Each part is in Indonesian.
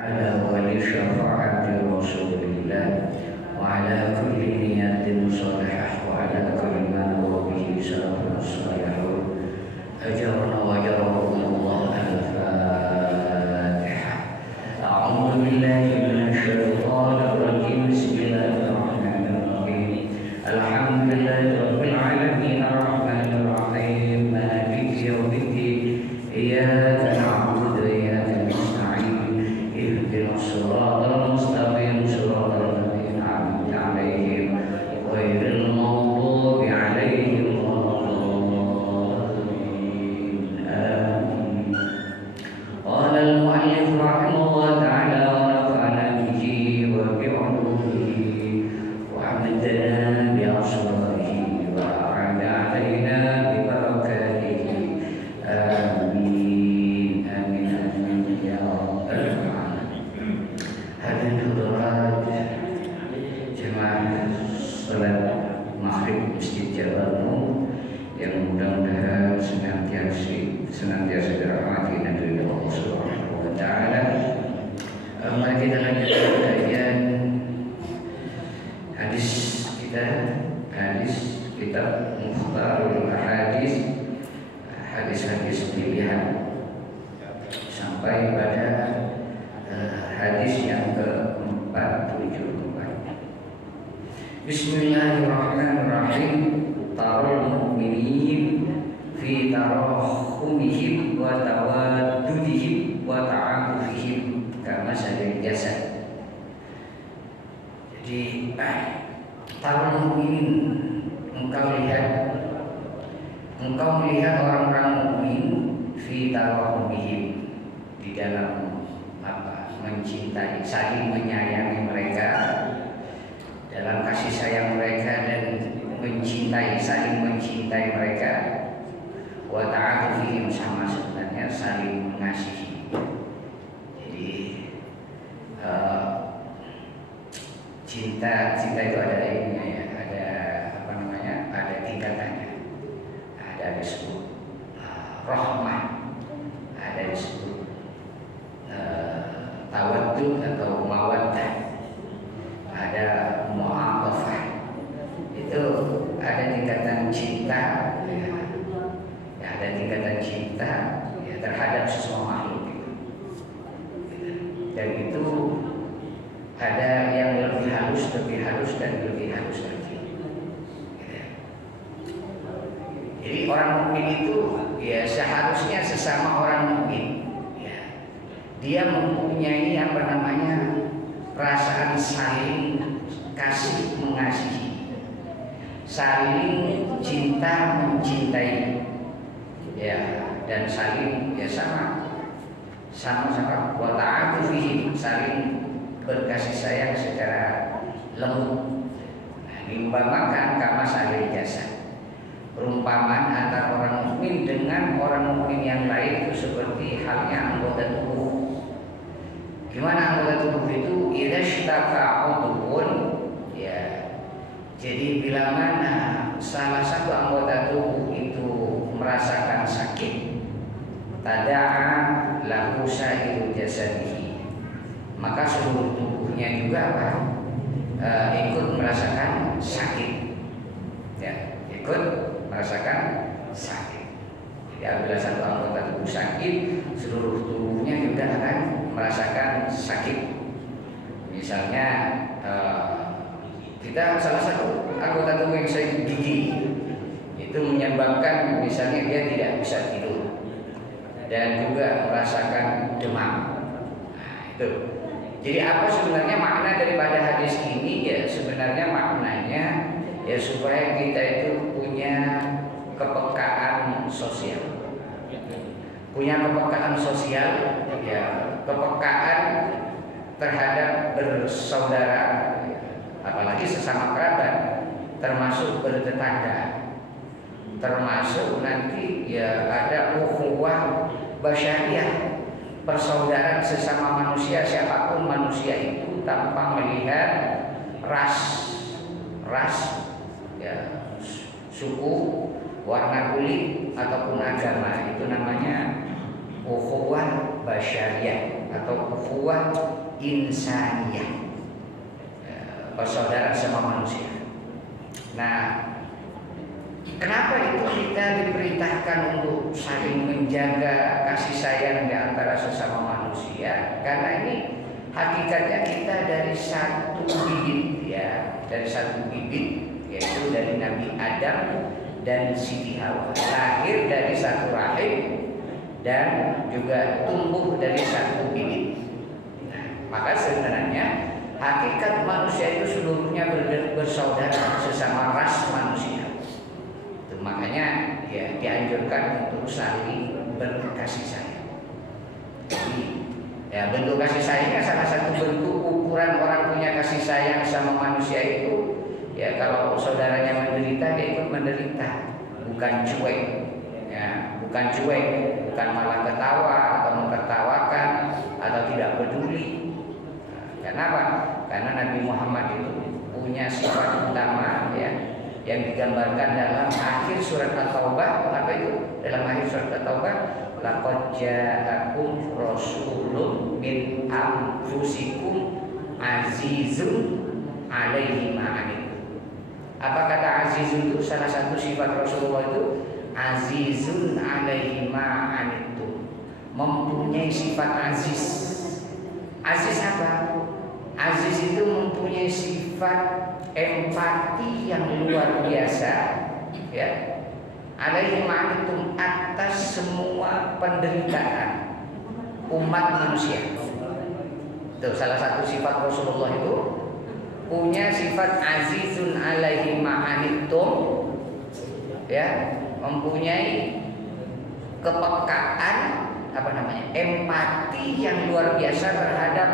على ولشفاعة رسول الله وعلى كل نية صالحة وعلى كل ما هو به سلف الصالحون أجرنا وأجرهم الله. الفاتحة. أعوذ بالله من الشيطان الرجيم. بسم الله الرحمن الرحيم. الحمد لله رب العالمين الرحمن الرحيم مالك يوم الدين إياك نعبد وإياك نستعين اهدنا الصراط المستقيم صراط الذين أنعمت عليهم غير المغضوب عليهم ولا الضالين. آمين. قال المؤلف رحمه الله تعالى ونفعنا به وبعلومه وعمدنا بأسراره وأعاد علينا ببركاته. آمين آمين آمين يا رب العالمين. Hadirin hadirat jemaah salat maghrib Masjid Jabal Nur yang mudah-mudahan senantiasa dirahmati dan diridhoi Allah Subhanahu wa taala. Mari kita lanjutkan kajian hadis kita, hadis kitab Mukhtarul Ahadits, hadis-hadis pilihan sampai pada hadis yang ke-44. Bismillahirrahmanirrahim. Tarul mu'minin fi tarahumihim wa tawaddudihim wa ta'atufihim kama sadil jasad. Jadi tarul mu'minin, engkau melihat orang-orang mukmin fi tarahumihim, di dalam mencintai, saling menyayangi mereka, dalam kasih sayang mereka dan mencintai, saling mencintai mereka. Wa ta'atufihim, sama sebenarnya saling mengasihi. Jadi cinta itu ada ininya ya, ada apa namanya, ada tingkatannya. Ada disebut rahmah, ada disebut tawaddud atau mawaddah, ada mu'athafah. Itu ada tingkatan cinta ya, ada tingkatan cinta ya, terhadap semua makhluk gitu. Dan itu ada yang lebih halus dan lebih halus lagi. Jadi orang mukmin itu ya seharusnya sesama orang mukmin dia mempunyai apa namanya perasaan saling kasih mengasihi, saling cinta mencintai ya, dan saling ya sama-sama wa ta'atufihim, saling berkasih sayang secara lembut. Diumpamakan kama salil jasad, perumpamaan antara orang mukmin dengan orang mukmin yang lain itu seperti halnya anggota tubuh. Gimana anggota tubuh itu? Idza ishtaka udhun ya. Jadi bila mana salah satu anggota tubuh itu merasakan sakit, tada'a lahu sa'iru jasadihi, maka seluruh tubuhnya juga ikut merasakan sakit. Ya, ikut merasakan sakit. Jadi apabila satu anggota tubuh sakit, seluruh tubuhnya juga akan merasakan sakit. Misalnya kita salah satu anggota tubuh yang sakit gigi, itu menyebabkan misalnya dia tidak bisa tidur dan juga merasakan demam. Nah, itu. Jadi apa sebenarnya makna daripada hadis ini? Ya sebenarnya maknanya ya supaya kita itu punya kepekaan sosial. Punya kepekaan sosial ya, kepekaan terhadap bersaudara, apalagi sesama kerabat, termasuk bertetangga, termasuk nanti ya ada ukhuwah basyariah, persaudaraan sesama manusia, siapapun manusia itu tanpa melihat ras ya, suku, warna kulit ataupun agama. Itu namanya ukhuwah basyariah. atau ukhuwah insaniyah, persaudaraan sama manusia. Nah, kenapa itu kita diperintahkan untuk saling menjaga kasih sayang di antara sesama manusia? Karena ini hakikatnya kita dari satu bibit, ya, dari satu bibit, yaitu dari Nabi Adam dan Siti Hawa, lahir dari satu rahim dan juga tumbuh dari satu bibit. Nah, maka sebenarnya hakikat manusia itu seluruhnya bersaudara, sesama ras manusia. Itu makanya ya dianjurkan untuk saling berkasih sayang. Jadi ya, bentuk kasih sayangnya salah satu bentuk ukuran orang punya kasih sayang sama manusia itu, ya kalau saudaranya menderita dia ikut menderita, bukan cuek, ya, bukan cuek, bukan malah ketawa atau mentertawakan atau tidak peduli. Kenapa? Karena Nabi Muhammad itu punya sifat utama, ya, yang digambarkan dalam akhir surat At-Taubah. Apa itu? Dalam akhir surat At-Taubah, laqad ja'akum rasulun min anfusikum azizun 'alaihi ma anittum. Apa kata azizun itu? Salah satu sifat Rasulullah itu azizun 'alaihi ma anittum, mempunyai sifat aziz. Aziz apa? Aziz itu mempunyai sifat empati yang luar biasa, ya. Alaihi ma'anitum, atas semua penderitaan umat manusia. Itu salah satu sifat Rasulullah itu, punya sifat azizun alaihi ma'anitum, ya, mempunyai kepekaan, empati yang luar biasa terhadap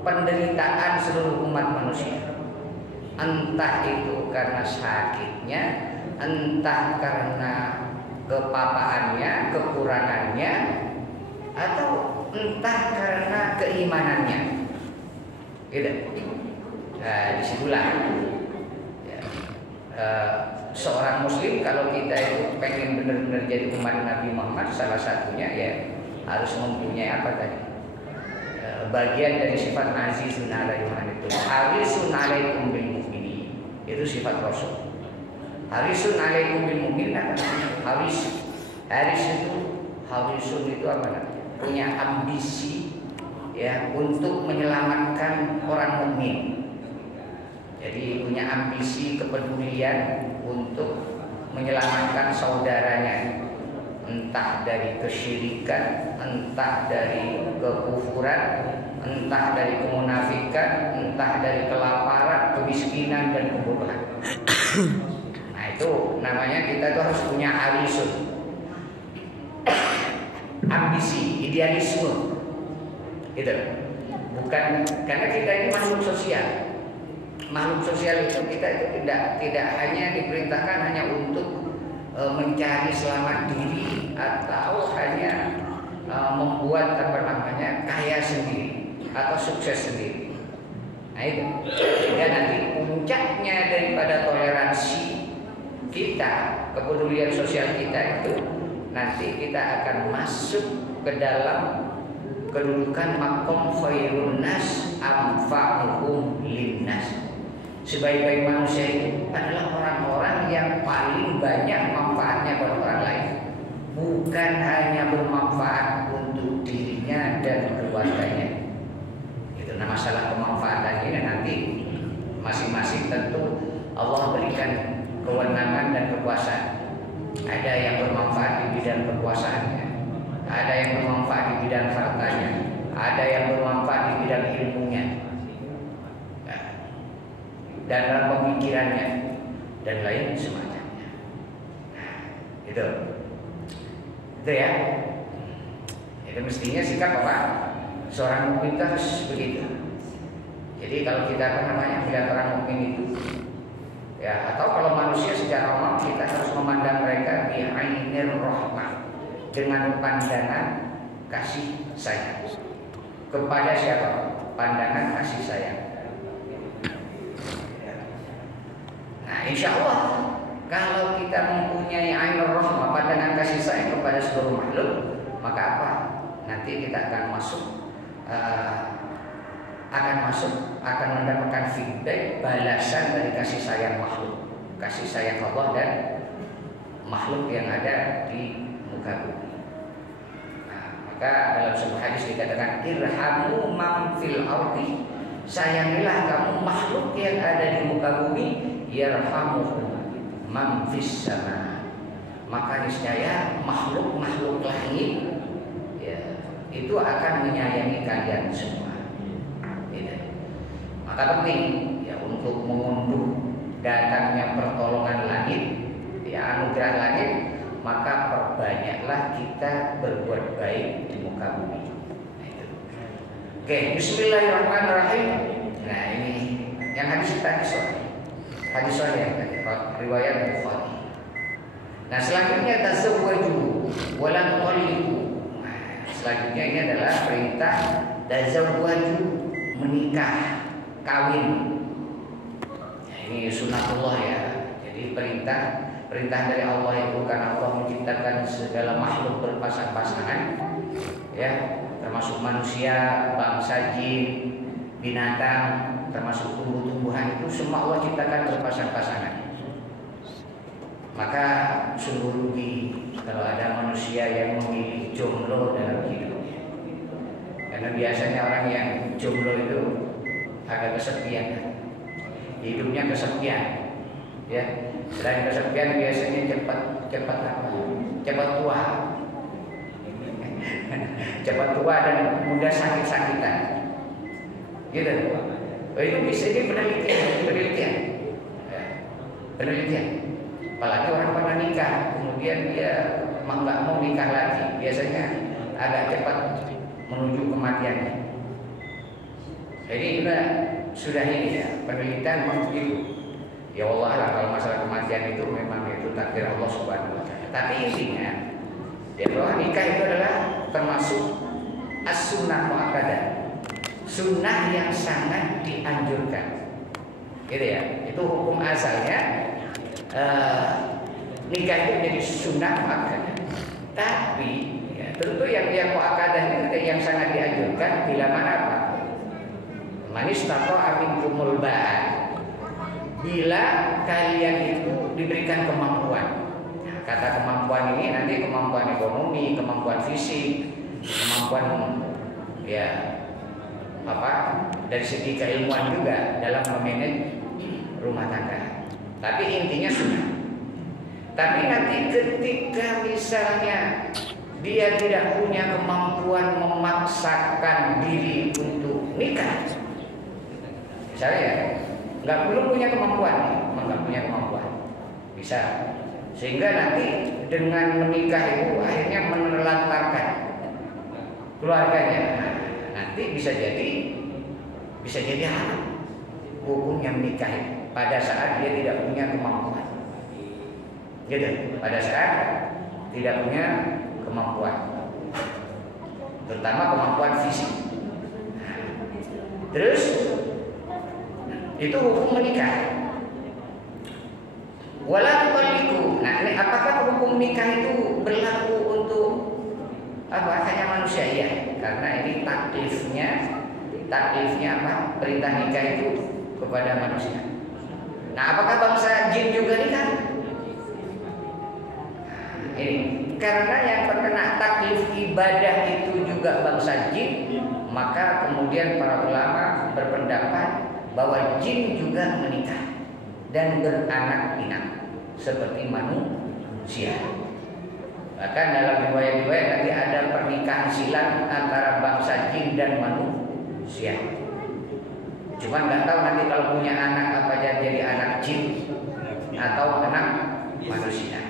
penderitaan seluruh umat manusia. Entah itu karena sakitnya, entah karena kepapaannya, kekurangannya, atau entah karena keimanannya. Gitu. Nah, disitulah ya, seorang muslim kalau kita itu pengen benar-benar jadi umat Nabi Muhammad, salah satunya ya harus mempunyai apa tadi? Bagian dari sifat azizun alaikum itu harisun alaikum bil mu'minin, itu sifat Rasul. Harisun alaikum bil mu'minin apa? Haris harisun itu apa namanya? Punya ambisi, ya, untuk menyelamatkan orang mukmin. Jadi punya ambisi, kepedulian untuk menyelamatkan saudaranya, entah dari kesyirikan, entah dari kekufuran, entah dari kemunafikan, entah dari kelaparan, kemiskinan, dan kebodohan. Nah, itu namanya kita tuh harus punya harisun, ambisi, idealisme, gitu. Bukan karena kita ini makhluk sosial. Makhluk sosial itu kita itu tidak hanya diperintahkan hanya untuk mencari selamat diri atau hanya membuat kaya sendiri atau sukses sendiri. Nah itu, sehingga nanti puncaknya daripada toleransi kita, kepedulian sosial kita itu, nanti kita akan masuk ke dalam kedudukan makom khairun nas anfa'uhum linnas. Sebaik-baik manusia itu adalah orang-orang yang paling banyak manfaatnya buat orang lain, bukan hanya bermanfaat untuk dirinya dan keluarganya. Itu. Nah, masalah kemanfaatan ini nanti masing-masing tentu Allah berikan kewenangan dan kekuasaan. Ada yang bermanfaat di bidang kekuasaannya, ada yang bermanfaat di bidang hartanya, ada yang bermanfaat di bidang ilmunya, dan dalam pemikirannya, dan lain semacamnya. Itu ya. Itu mestinya sikap apa? Seorang mukmin harus begitu. Jadi kalau kita melihat orang mukmin itu, ya, atau kalau manusia secara umum, kita harus memandang mereka bi'ainir rahmah, dengan pandangan kasih sayang. Kepada siapa? Pandangan kasih sayang. Nah, insya Allah kalau kita mempunyai ainur rahmah, pandangan kasih sayang kepada seluruh makhluk, maka apa? Nanti kita akan masuk akan mendapatkan feedback, balasan dari kasih sayang makhluk, kasih sayang Allah dan makhluk yang ada di muka bumi. Maka dalam sebuah hadis dikatakan irhamu man fil ardi, sayangilah kamu makhluk yang ada di muka bumi, yarhamuhu man fis sama, maka niscaya makhluk-makhluk langit ya, itu akan menyayangi kalian semua. Maka penting ya untuk mengunduh datangnya pertolongan langit, ya anugerah langit, maka perbanyaklah kita berbuat baik di muka bumi. Oke, bismillahirrahmanirrahim. Nah ini yang hadis tadi hadis sahih riwayat Bukhari. Nah selanjutnya tazawwaju wa la tutalliqu. Selanjutnya ini adalah perintah tazawwaju, menikah, kawin. Nah, ini sunatullah ya. Jadi perintah dari Allah itu karena Allah menciptakan segala makhluk berpasang-pasangan, ya, termasuk manusia, bangsa jin, binatang, termasuk tumbuh-tumbuhan, itu semua Allah ciptakan berpasang-pasangan. Maka sungguh rugi kalau ada manusia yang memilih jomblo dalam hidupnya, karena biasanya orang yang jomblo itu agak kesepian, hidupnya kesepian, ya. Selain kesepian biasanya cepat tua, cepat tua dan mudah sakit-sakitan, gitu. Itu bisa ini penelitian. Apalagi orang pernah nikah, kemudian dia nggak mau nikah lagi, biasanya agak cepat menuju kematiannya. Jadi juga sudah ini ya, penelitian begitu. Ya Allah lah, kalau masalah kematian itu memang itu takdir Allah Subhanahu wa Ta'ala. Tapi intinya ya bahwa nikah itu adalah termasuk as-sunnah mu'akkadah, sunnah yang sangat dianjurkan, gitu ya. Itu hukum asalnya nikah itu menjadi sunnah mu'akkadah. Tapi ya, tentu yang mu'akkadah itu yang sangat dianjurkan bila mana apa? Manis taqa'a minkumul ba'an, bila kalian itu diberikan kemampuan. Nah, kata kemampuan ini nanti kemampuan ekonomi, kemampuan fisik, kemampuan ya apa dari segi keilmuan juga dalam memanage rumah tangga. Tapi intinya sunnah. Tapi nanti ketika misalnya dia tidak punya kemampuan memaksakan diri untuk nikah, misalnya belum punya kemampuan, bisa, sehingga nanti dengan menikah itu akhirnya menelantarkan keluarganya. Nanti bisa jadi haram hukumnya menikah pada saat dia tidak punya kemampuan, gitu. Pada saat tidak punya kemampuan, terutama kemampuan fisik. Terus itu hukum menikah. Wala tutalliqu. Nah, ini apakah hukum nikah itu berlaku untuk apa? Hanya manusia ya? Karena ini taklifnya apa? Perintah nikah itu kepada manusia. Nah, apakah bangsa jin juga nikah? Nah, ini karena yang terkena taklif ibadah itu juga bangsa jin, maka kemudian para ulama berpendapat bahwa jin juga menikah dan beranak pinak seperti manusia. Bahkan dalam riwayat-riwayat nanti ada pernikahan silang antara bangsa jin dan manusia. Cuma nggak tahu nanti kalau punya anak apa jadi anak jin atau anak manusia.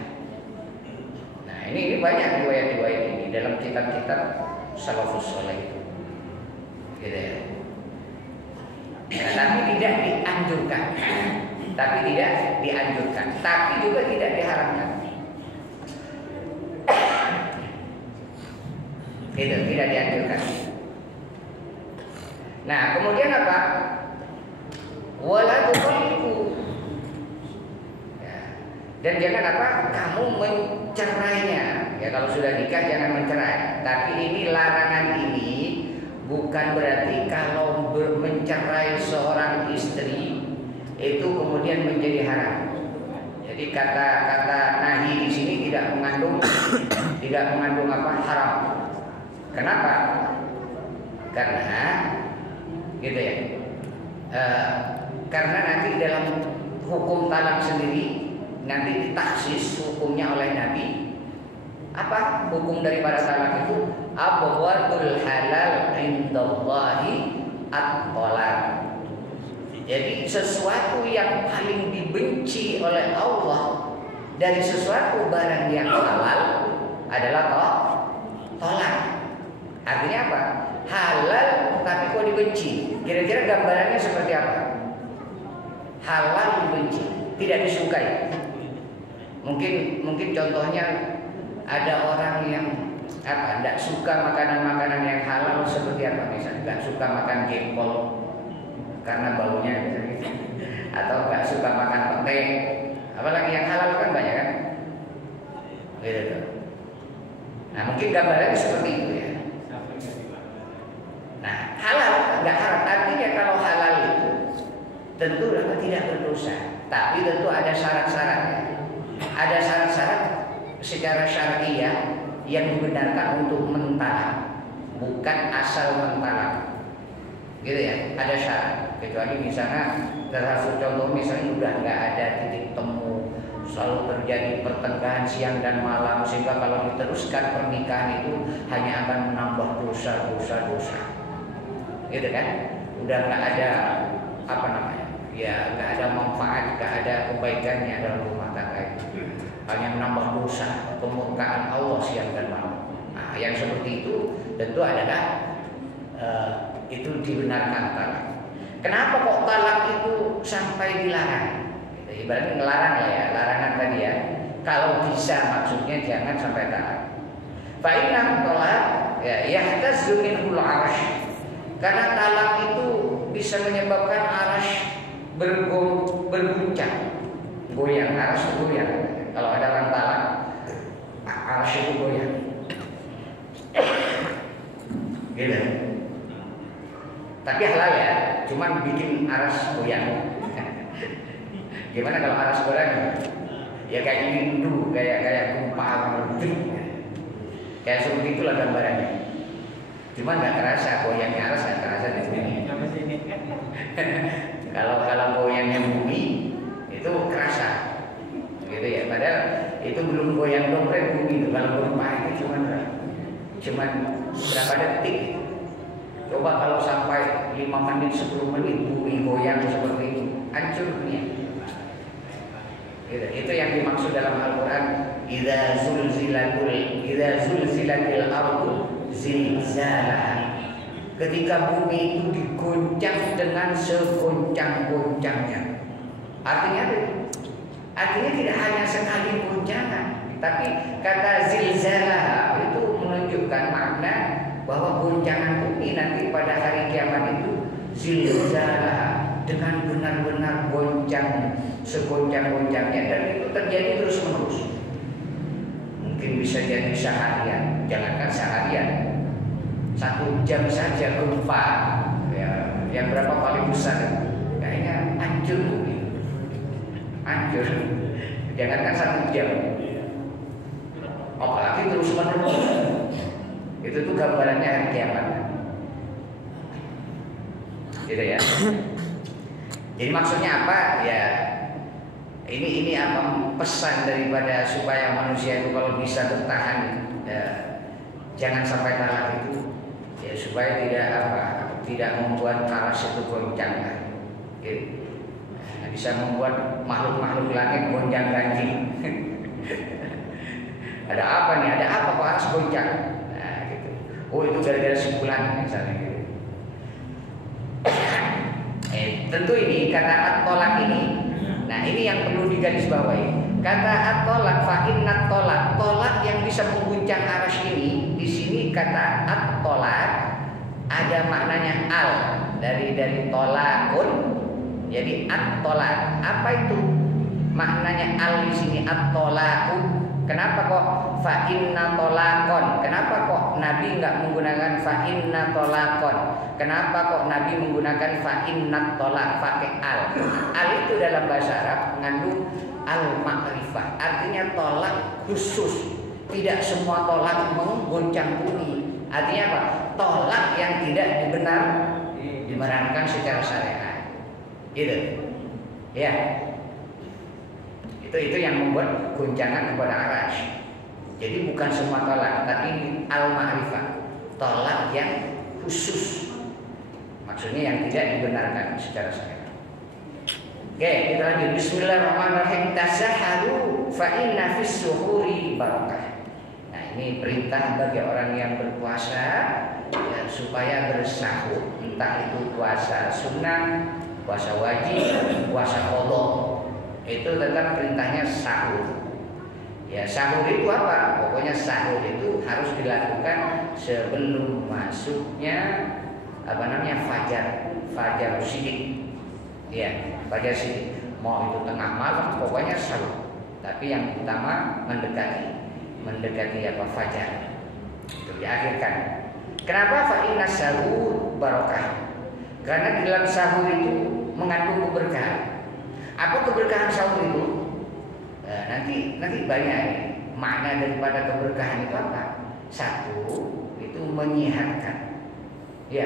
Nah ini banyak riwayat-riwayat ini dalam kitab-kitab salafus saleh, gitu ya. Tapi tidak dianjurkan, tapi juga tidak diharamkan. Itu tidak dianjurkan. Nah, kemudian apa? Wala tutalliqu. Ya. Dan jangan apa? Kamu mencerainya. Ya kalau sudah nikah jangan mencerai. Tapi ini larangan ini bukan berarti kalau mencerai seorang istri itu kemudian menjadi haram. Jadi kata nahi di sini tidak mengandung apa haram. Kenapa? Karena gitu ya. Karena nanti dalam hukum talak sendiri nanti ditaksis hukumnya oleh Nabi. Apa hukum daripada talak itu? Abghadul halal indallahi at-talaq. Jadi sesuatu yang paling dibenci oleh Allah dari sesuatu barang yang halal adalah tolak. Artinya apa? Halal tapi kok dibenci. Kira-kira gambarannya seperti apa? Halal dibenci, tidak disukai. Mungkin contohnya ada orang yang tidak suka makanan-makanan yang halal seperti apa misalnya, nggak suka makan jengkol karena baunya gitu. Atau nggak suka makan pete, apalagi yang halal kan banyak kan, gitu. Nah mungkin gambarnya seperti itu ya. Nah halal nggak haram, artinya kalau halal itu tentu tidak berdosa, tapi tentu ada syarat-syaratnya. Ada syarat-syarat secara syariah yang dibenarkan untuk mentalak, bukan asal mentalak, gitu ya. Ada syarat. Kecuali misalnya termasuk contoh misalnya sudah nggak ada titik temu, selalu terjadi pertengkaran siang dan malam sehingga kalau diteruskan pernikahan itu hanya akan menambah dosa, gitu kan? Udah nggak ada apa namanya, ya nggak ada manfaat, nggak ada kebaikannya dalam rumah tangga itu, hanya menambah dosa, kemurkaan Allah siang dan malam. Nah, yang seperti itu tentu adalah itu dibenarkan talak. Kenapa kok talak itu sampai dilarang? Ibaratnya ngelarang lah ya, larangan tadi ya. Kalau bisa maksudnya jangan sampai talak. Fa inna talak ya yahtazzu minhul arsh. Karena talak itu bisa menyebabkan arsh berguncang, goyang, arsh goyang. Kalau ada orang talak, arsh itu goyang. Gitu. Tapi halal ya, cuman bikin aras goyang. Gimana kalau aras goyang? Ya kayak lindu, kayak gempa, kayak seperti itulah gambarannya. Cuman nggak terasa goyangnya aras, nggak terasa di sini. Kalau goyangnya bumi itu kerasa, gitu ya. Padahal itu belum goyang dompet bumi itu. Kalau gempa itu cuman berapa detik. Coba kalau sampai 5 menit, 10 menit bumi goyang seperti itu, hancur dunia. Itu yang dimaksud dalam Al-Quran. Idza zulzilatil ardu zilzalaha. Ketika bumi itu diguncang dengan segoncang-goncangnya. Artinya tidak hanya sekali goncangan, tapi kata zilzalaha itu menunjukkan makna bahwa goncangan bumi nanti pada hari kiamat itu zilzalaha, dengan benar-benar goncang segoncang-goncangnya, dan itu terjadi terus-menerus. Mungkin bisa jadi seharian, jangankan seharian, 1 jam saja gempa ya, yang berapa kali besar, kayaknya hancur bumi, hancur. Jangankan 1 jam, apalagi terus-menerus. Itu tuh gambarannya hari kiamat, gitu ya. Jadi maksudnya apa ya? Ini apa pesan daripada supaya manusia itu kalau bisa bertahan ya, jangan sampai talak itu ya, supaya tidak membuat aras itu goncang, gitu. Nah, bisa membuat makhluk-makhluk langit gonjang ganjing. Ada apa nih? Ada apa kok aras goncang? Nah, gitu. Oh itu gara-gara sebulan misalnya gitu. Tentu ini kata at-tolak ini. Nah ini yang perlu digarisbawahi. Kata at-tolak, fa inna tolak yang bisa mengguncang aras ini. Di sini kata at-tolak ada maknanya al dari tolakun. Jadi at-tolak apa itu maknanya al di sini? At-tolakun Kenapa kok fa inna tolakon? Kenapa kok Nabi nggak menggunakan fa inna tolakon? Kenapa kok Nabi menggunakan fa inna tolak pakai al? Al itu dalam bahasa Arab mengandung al makrifah, artinya tolak khusus. Tidak semua tolak menggoncang bumi. Artinya apa? Tolak yang tidak dibenarkan secara syariat. Gitu. Ya. Itu yang membuat goncangan kepada arasy. Jadi bukan semua tolak, tapi al-ma'rifah, tolak yang khusus. Maksudnya yang tidak dibenarkan secara syariat. Oke, kita lanjut. Bismillahirrahmanirrahim. Tasaharu fa inna fis suhuri barakah. Nah, ini perintah bagi orang yang berpuasa ya, supaya bersahur. Entah itu puasa sunnah, puasa wajib, puasa qadha. Itu tetap perintahnya sahur. Ya, sahur itu apa? Pokoknya sahur itu harus dilakukan sebelum masuknya fajar sidik. Ya, fajar sidik. Mau itu tengah malam, pokoknya sahur. Tapi yang utama mendekati fajar. Itu diakhirkan. Kenapa fa inna sahur barakah? Karena di dalam sahur itu mengandung keberkahan. Apa keberkahan sahur itu? Nanti banyak makna daripada keberkahan itu apa? Satu, itu menyehatkan, ya,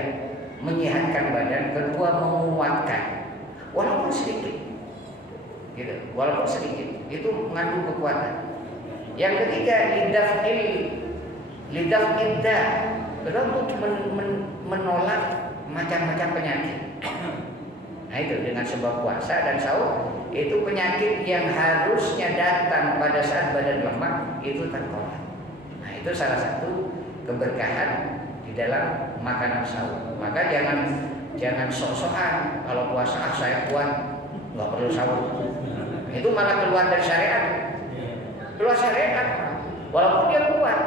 menyehatkan badan. Kedua, menguatkan, walaupun sedikit, gitu, walaupun sedikit, itu mengandung kekuatan. Yang ketiga, lidaf'il da, untuk menolak macam-macam penyakit. Nah itu dengan sebab puasa dan sahur itu penyakit yang harusnya datang pada saat badan lemah itu tertolak. Nah itu salah satu keberkahan di dalam makanan sahur. Maka jangan sok-sokan kalau puasa saya kuat nggak perlu sahur. Itu malah keluar dari syariat. Keluar syariat walaupun dia kuat.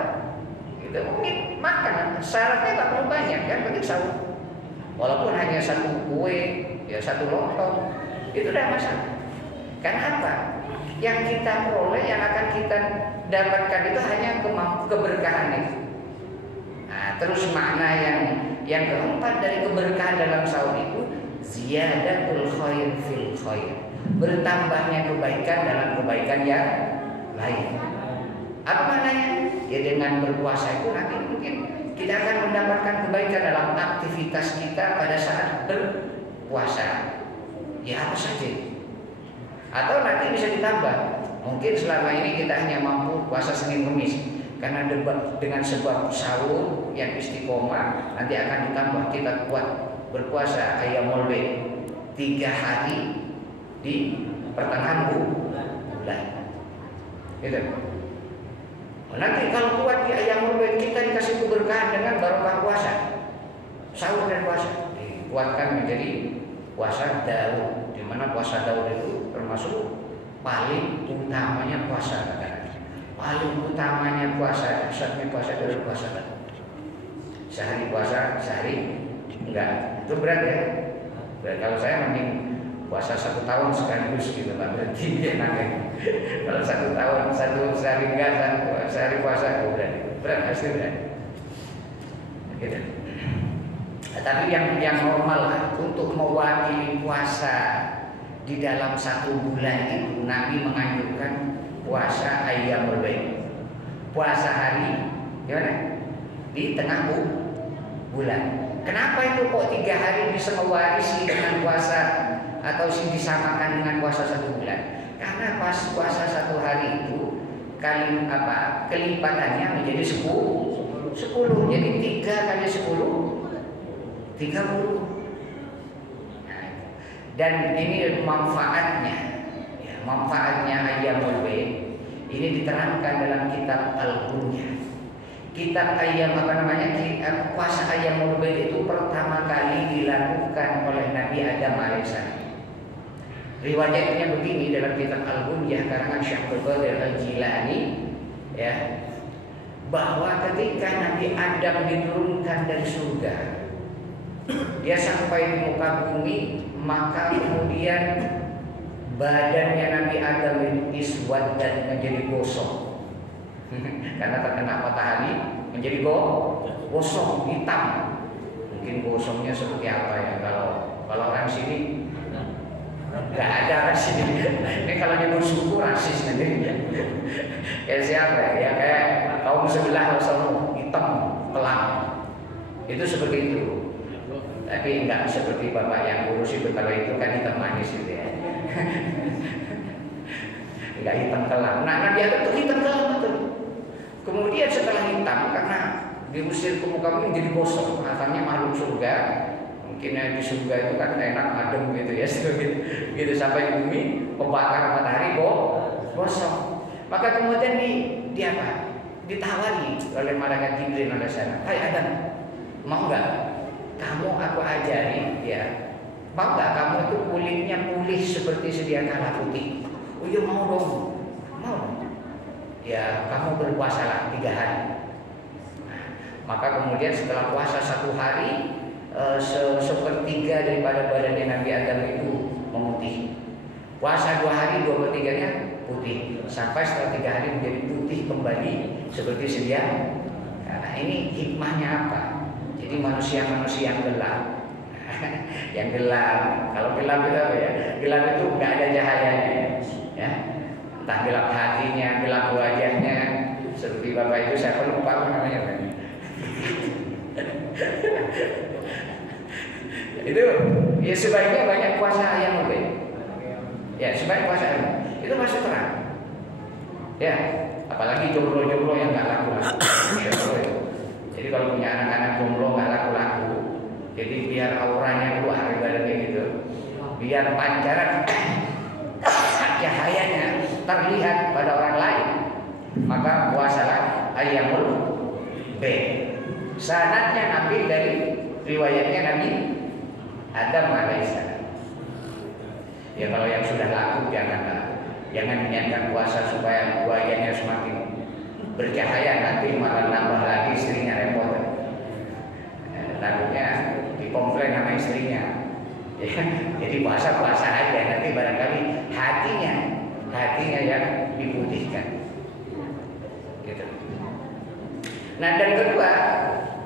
Itu mungkin makan syaratnya nggak perlu banyak kan bagi sahur. Walaupun hanya satu kue, ya satu lontong, itu udah masalah. Karena apa? Yang kita peroleh, yang akan kita dapatkan itu hanya keberkahan itu. Nah, terus makna yang keempat dari keberkahan dalam sahur itu ziyadatul khair fil khair, bertambahnya kebaikan dalam kebaikan yang lain. Apa maknanya? Ya dengan berpuasa itu nanti mungkin kita akan mendapatkan kebaikan dalam aktivitas kita pada saat berpuasa. Ya apa saja. Atau nanti bisa ditambah. Mungkin selama ini kita hanya mampu puasa Senin Kamis. Karena dengan sebab sahur yang istiqomah, nanti akan ditambah kita kuat berpuasa Ayyamul Bid 3 hari di pertengahan bulan. Gitu. Nanti kalau kuat di Ayyamul Bid kita dikasih keberkahan dengan barokah puasa, sahur dan puasa, dikuatkan menjadi puasa Daud, di mana puasa Daud itu termasuk paling utamanya puasa. Paling utamanya puasa, dasarnya puasa dari puasa Daud. Sehari puasa, sehari enggak, itu berat ya. Dan kalau saya mending puasa 1 tahun sekaligus gitu, Pak, berarti enak ya. Kalau 1 tahun satu sehari enggak, sehari puasa berat hasilnya. Gitu. Nah, tapi yang normal lah untuk mewakili puasa di dalam 1 bulan itu Nabi menganjurkan puasa Ayyamul Bid. Puasa hari gimana? Di tengah bulan. Kenapa itu kok 3 hari bisa mewarisi dengan puasa atau disamakan dengan puasa 1 bulan? Karena pas puasa 1 hari itu kelipatannya menjadi 10. Jadi 3 kali 10 30. Nah, dan ini manfaatnya Ayyamul Bid ini diterangkan dalam kitab Al-Bunyah. Kitab puasa Ayyamul Bid itu pertama kali dilakukan oleh Nabi Adam alaihissalam. Riwayatnya begini dalam kitab Al-Bunyah karangan Syekh Abdul Qadir Al-Jilani, ya, bahwa ketika Nabi Adam diturunkan dari surga, dia sampai di muka bumi, maka kemudian badannya Nabi Adam itu iswad dan menjadi gosong. Karena terkena matahari menjadi gosong, hitam. Mungkin gosongnya seperti apa ya? Kalau orang sini nggak ada orang sini. Ini kalau nyebut suku rasis nanti. Kayak siapa ya? Kayak kaum sebelah gosong, hitam, kelam. Itu seperti itu. Tapi enggak seperti bapak yang kurus itu. Kalau itu kan hitam manis gitu ya. Enggak hitam kelam. Nah, Nabi Adam itu hitam kelam betul. Kemudian setelah hitam karena diusir ke muka bumi jadi gosong. Katanya makhluk surga. Mungkin di surga itu kan enak adem gitu ya. Gitu sampai di bumi pembakar matahari gosong. Maka kemudian di apa? Ditawari oleh malaikat Jibril alaihissalam. Hai Adam, mau nggak kamu aku ajari ya? Mau nggak kamu itu kulitnya pulih seperti sedia kala putih? Oh iya mau dong, mau. Ya kamu berpuasalah 3 hari. Maka kemudian setelah puasa 1 hari, sepertiga daripada badannya Nabi Adam itu memutih. Puasa 2 hari 2/3-nya putih. Sampai setelah 3 hari menjadi putih kembali seperti sedia. Nah ini hikmahnya apa? Jadi manusia-manusia yang gelap, yang gelap. Kalau gelap itu apa ya? Gelap itu nggak ada cahayanya, ya. Entah gelap hatinya, gelap wajahnya. Seperti bapak itu saya lupa namanya. Itu ya sebaiknya banyak puasa ayam lebih. Ya sebaik puasa ayam itu masih terang. Ya apalagi jomblo-jomblo yang nggak laku-laku. Jadi kalau punya anak-anak jomblo nggak laku-laku, jadi biar auranya keluar ibaratnya gitu, biar pancaran cahayanya terlihat pada orang lain, maka puasalah ayyamul bayd. Sanadnya Nabi dari riwayatnya Nabi Adam alaihissalam. Ya kalau yang sudah laku jangan niatkan puasa supaya wajahnya semakin bercahaya, nanti malah nambah lagi istrinya repot. Takutnya dikomplain sama istrinya. Ya, jadi puasa aja, nanti barangkali hatinya yang diputihkan. Gitu. Nah dan kedua,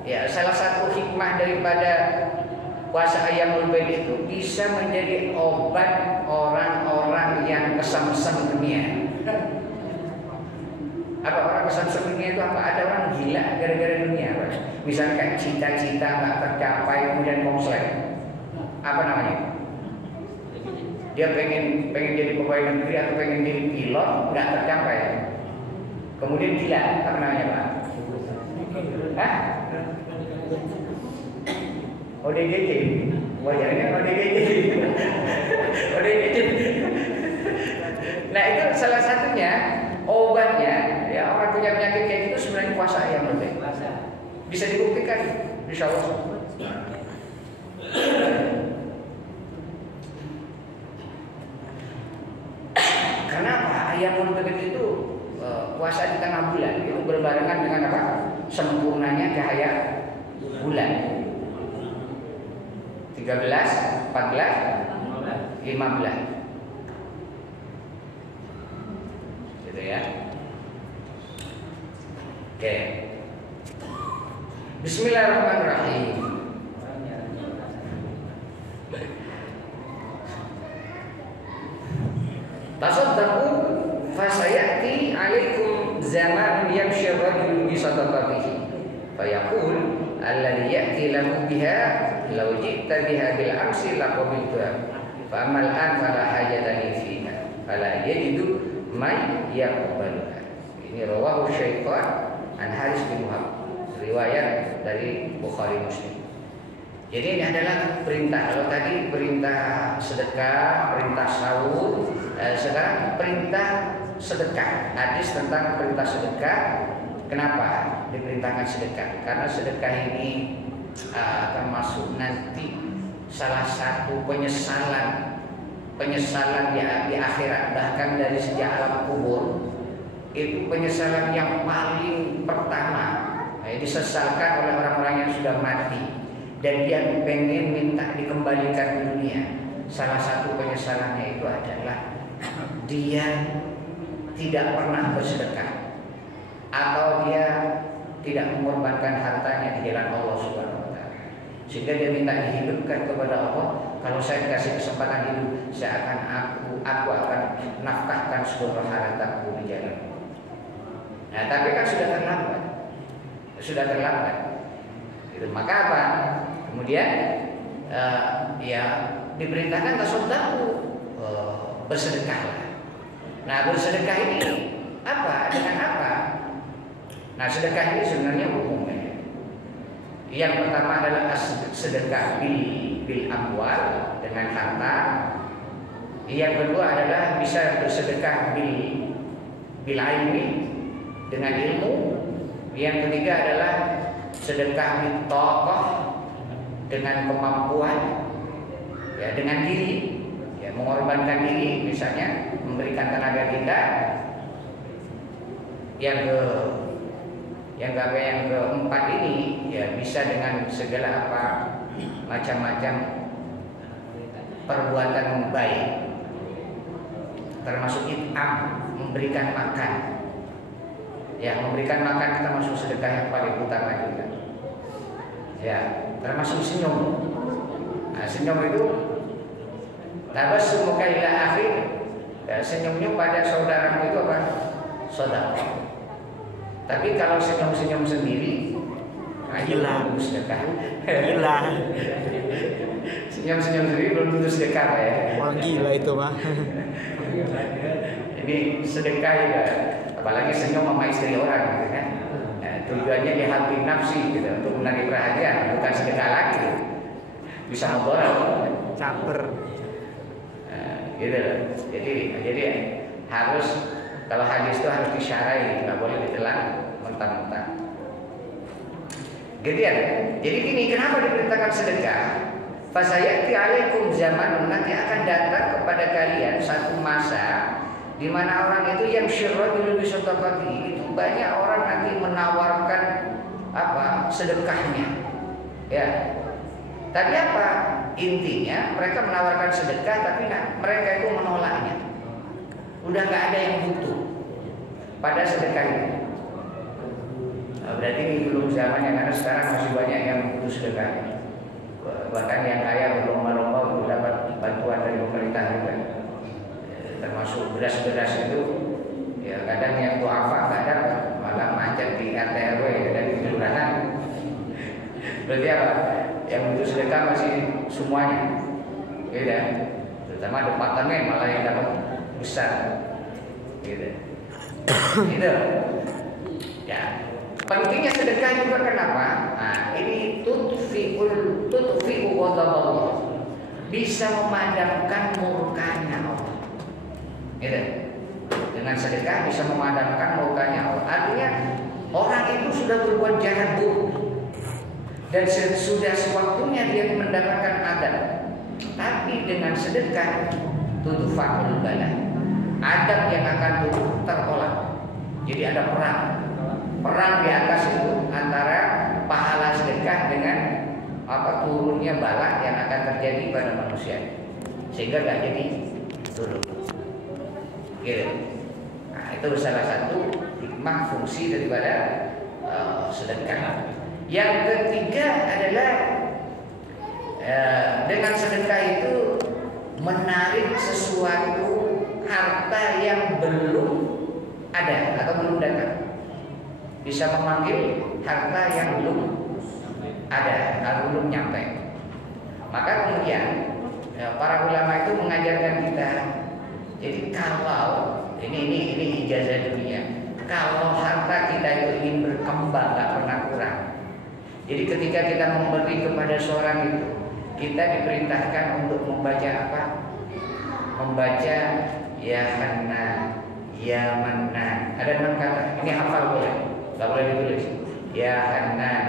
ya salah satu hikmah daripada puasa Ayyamul Bayd itu bisa menjadi obat orang-orang yang kesemsem dunia. Apa orang kesemsem dunia itu apa? Ada orang gila gara-gara dunia. Apa? Misalnya kayak cita-cita nggak tercapai kemudian konslet. Apa namanya? Dia pengen jadi pegawai negeri atau pengen jadi pilot nggak tercapai. Kemudian gila. Apa namanya Pak? Hah? ODGJ. Wajarnya ODGJ. ODGJ. Nah itu salah satunya obatnya. Ya orang punya penyakit kayak gitu sebenarnya puasa yang lebih. Bisa dibuktikan, insya Allah. Karena apa? Ayyamul Bayd itu puasa di tengah bulan itu berbarengan dengan apa? Sempurnanya cahaya bulan. 13, 14, 15. Gitu ya. Oke. Bismillahirrahmanirrahim. Tasaddaqu fasayati 'alaikum zamanun yamshi ar-rajulu bi sadaqatihi fayaqul alladhi ya'ti lahu biha law ji'ta biha bil 'amsi laqabiltuha fa amal an fala hajatani fiha fala yajidu may yaqbaluha. Ini rawahu Syaikhon an Haris bin Wahab, riwayat dari Bukhari Muslim. Jadi ini adalah perintah. Kalau tadi perintah sedekah, perintah sahur, sekarang perintah sedekah. Hadis tentang perintah sedekah. Kenapa diperintahkan sedekah? Karena sedekah ini termasuk nanti salah satu penyesalan di akhirat, bahkan dari sejak alam kubur. Itu penyesalan yang paling pertama, disesalkan oleh orang-orang yang sudah mati dan dia pengen minta dikembalikan ke dunia. Salah satu penyesalannya itu adalah dia tidak pernah bersedekah. atau dia tidak mengorbankan hartanya di jalan Allah Subhanahu wa taala. Sehingga dia minta dihidupkan kepada Allah, kalau saya kasih kesempatan hidup, saya akan aku akan nafkahkan seluruh hartaku di jalan. Nah, tapi kan sudah terlambat. Sudah terlambat. Gitu. Maka apa? Kemudian ya diperintahkan tasaddaku, bersedekahlah. Nah, bersedekah ini apa? Dengan apa? Nah, sedekah ini sebenarnya umumnya. Yang pertama adalah sedekah bil amwal, dengan harta. Yang kedua adalah bisa bersedekah bil ilmi, dengan ilmu. Yang ketiga adalah sedekah bil taqah, dengan kemampuan, ya, dengan diri, ya, mengorbankan diri, misalnya memberikan tenaga kita. Yang keempat ini, ya, bisa dengan segala apa macam-macam perbuatan baik, termasuk it'am, memberikan makan. Ya, memberikan makan kita masuk sedekah yang paling utama juga. Ya, termasuk senyum. Nah, senyum itu tabassumuka ila akhir, ya, senyumnya pada saudaramu itu apa? Sedekah. Tapi kalau senyum-senyum sendiri, gila, sedekah. Gila. Senyum-senyum sendiri belum tentu sedekah ya. Wah, gila itu mah. Ini sedekah juga, apalagi senyum sama istri orang, gitu kan. Nah, tujuannya di hati nafsi, gitu, untuk menarik perhatian, bukan sedekah lagi. Bisa ngobrol, Caper. Gitu. Jadi harus, kalau hadis itu harus disyarai, nggak boleh ditelan mentah-mentah. Gitu ya. Jadi gini, kenapa diperintahkan sedekah? Fasayati alaikum zamanun, nanti akan datang kepada kalian satu masa di mana orang itu yang syirrul bisadaqati, itu banyak orang nanti menawarkan apa? Sedekahnya. Ya. Tapi apa? Intinya mereka menawarkan sedekah, tapi mereka itu menolaknya. Udah nggak ada yang butuh pada sedekah itu. Nah, berarti ini belum zamannya, karena sekarang masih banyak yang butuh sedekah. Bahkan yang kaya berlomba-lomba untuk dapat bantuan dari pemerintah juga. Termasuk beras-beras itu, ya kadang yang duafa nggak dapat, malah macet di RT RW dan di kelurahan. Berarti apa? Yang butuh sedekah masih semuanya, beda. Terutama departemen malah yang dapat besar, gitu. Gitu. Ya, pentingnya sedekah juga kenapa? Nah, ini tutfi'u ghadaballah, bisa memadamkan murkanya Allah. Gitu. Dengan sedekah bisa memadamkan murkanya Allah. Artinya orang itu sudah berbuat jahat buruk dan sudah sewaktunya dia mendapatkan adab. Tapi dengan sedekah tudfa'ul bala, adab yang akan turun tertolak. Jadi ada perang di atas itu antara pahala sedekah dengan apa turunnya bala yang akan terjadi pada manusia, sehingga gak jadi turun. Gitu. Nah, itu salah satu hikmah fungsi daripada sedekah. Yang ketiga adalah dengan sedekah itu menarik sesuatu harta yang belum ada atau belum datang, bisa memanggil harta yang belum ada atau belum nyampe. Maka kemudian para ulama itu mengajarkan kita, jadi kalau ini ijazah dunia, kalau harta kita itu ingin berkembang, gak pernah kurang. Jadi ketika kita memberi kepada seorang itu, kita diperintahkan untuk membaca apa? Membaca ya Hannan, ya Mannan. Ada 6 kata. Ini hafal boleh, gak boleh ditulis. Ya Hannan,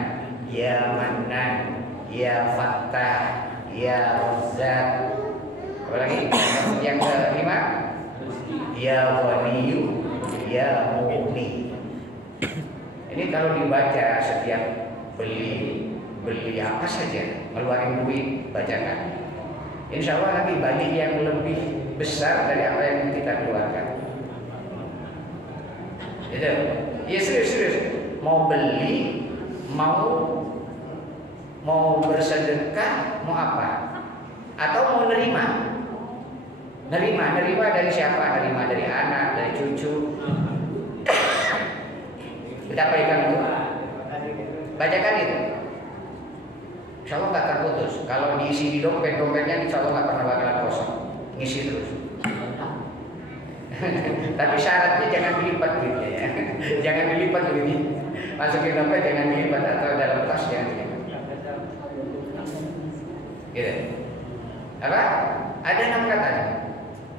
ya Mannan, ya Fattah, ya Razzaq. Apa lagi? Yang kelima, ya Ghaniyu, ya Mughni. Ini kalau dibaca setiap beli apa saja, ngeluarin duit, bacakan. Insya Allah nanti banyak yang lebih besar dari apa yang kita keluarkan. Gitu. Ya serius. Mau beli, mau bersedekah, mau apa? Atau mau nerima? Nerima dari siapa? Nerima dari anak, dari cucu. Kita berikan itu. Bacakan itu. Insya Allah nggak terputus. Kalau diisi di dompetnya, insya Allah nggak pernah bakalan kosong. Ngisi terus. Tapi syaratnya jangan dilipat duitnya ya. Jangan dilipat duitnya. Masukin dompet jangan dilipat atau dalam tas jangan dilipat. Gitu. Apa? Ada 6 kata.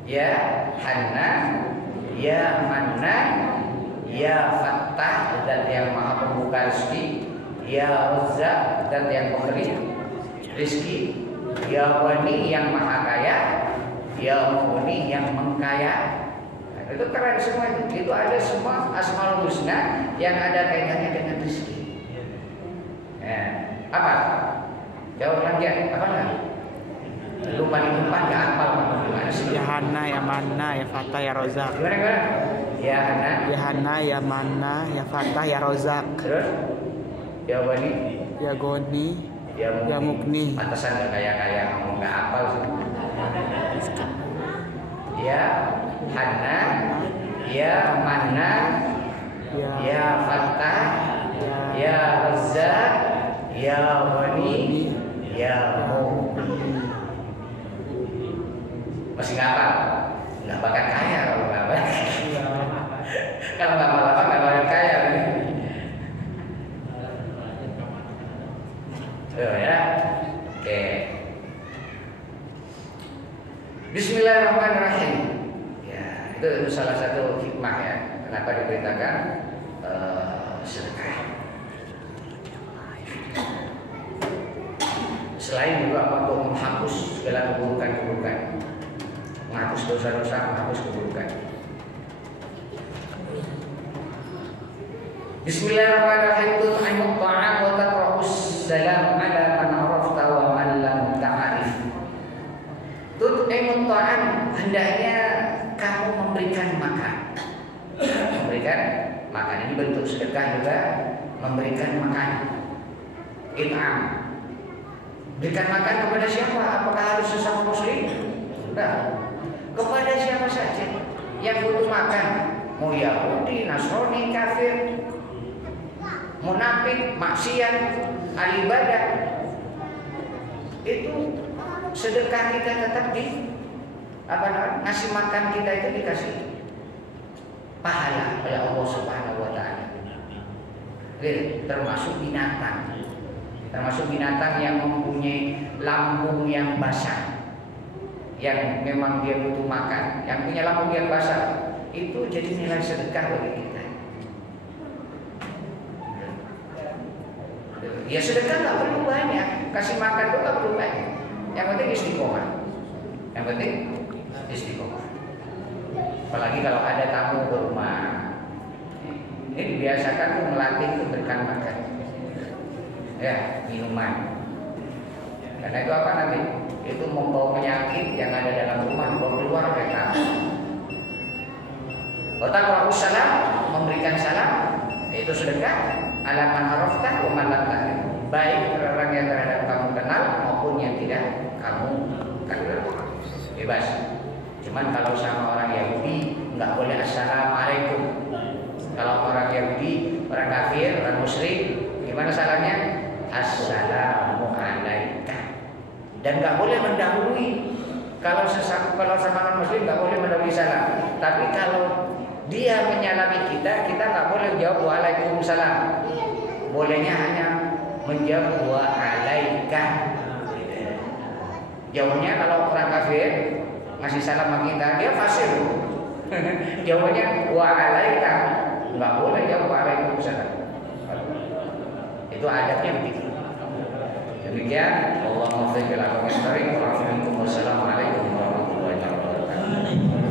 Ya Hanan, Ya Mannan, Ya Fattah, dan yang Maha Pembuka rezeki, Ya Razzaq, dan yang memberi rezeki, Ya Ghani, yang Maha Kaya, Ya Mughni, yang mengkaya. Nah, itu keren semua itu. Itu ada semua Asmaul Husna yang ada kaitannya dengan rezeki. Ya. Apa? Jawab lagi. Apa lagi? Lupa nggak hafal gimana sih? Ya Hana, Ya Mana, Ya Fatah, Ya Rozak. Gimana? Ya Hana, Ya Mana, Ya Fatah, Ya Rozak. terus Ya Ghani, Ya Goni, Ya Mughni. Pantesan nggak kaya ngomong nggak hafal sih. Ya Hana, Ya Mana, Ya Fatah, Ya Razzaq, Ya Ghani, Ya Mughni. Masih nggak hafal? Nggak bakal kaya kalau nggak hafal. Kalau nggak hafal nggak bakal kaya. Ya, oke. Bismillahirrahmanirrahim. Ya, itu salah satu hikmah ya. Kenapa diberitakan sedekah? Selain juga untuk menghapus segala keburukan, menghapus dosa-dosa, menghapus keburukan. Bismillahirrahmanirrahim. Tut'imut ta'am wa taqra'us salam ala man arafta wa man lam ta'arif. Tut'imut ta'am, hendaknya kamu memberikan makan. Memberikan makan, ini bentuk sedekah juga, memberikan makan. It'am. Berikan makan kepada siapa? Apakah harus sesama muslim? Tidak. Kepada siapa saja yang butuh makan. Mau Yahudi, Nasrani, kafir, munafik, maksiat, ahli ibadah. Itu sedekah kita tetap ngasih makan kita itu dikasih pahala oleh Allah Subhanahu wa taala. Termasuk binatang. Termasuk binatang yang mempunyai lambung yang basah, yang memang dia butuh makan, yang punya lambung yang basah, itu jadi nilai sedekah bagi kita. Ya sedekah nggak perlu banyak, kasih makan itu nggak perlu banyak. Yang penting istiqomah. Yang penting istiqomah. Apalagi kalau ada tamu ke rumah, ini dibiasakan melatih untuk berikan makan. Ya, minuman. Karena itu apa nanti? Itu membawa penyakit yang ada dalam rumah dibawa keluar oleh tamu. Kalau salam, memberikan salam, itu sedekah. Alaman arafta wa man lam ta'rif. Baik orang yang terhadap kamu kenal maupun yang tidak kamu kenal. Bebas. Cuman kalau sama orang Yahudi nggak boleh assalamualaikum. Kalau orang Yahudi, orang kafir, orang musyrik, gimana salamnya? Assalamualaikum. Dan nggak boleh mendahului. Kalau sama non muslim nggak boleh mendahului salam. Tapi kalau dia menyalami kita nggak boleh jawab waalaikumsalam. Bolehnya hanya menjawab waalaikum. Jawabnya kalau orang kafir ngasih salam sama kita, dia fasir. Jawabnya waalaikum. Nggak boleh jawab waalaikumsalam. Itu adabnya begitu. Demikian, Allahumma fi al-akhir. Wassalamualaikum warahmatullahi wabarakatuh.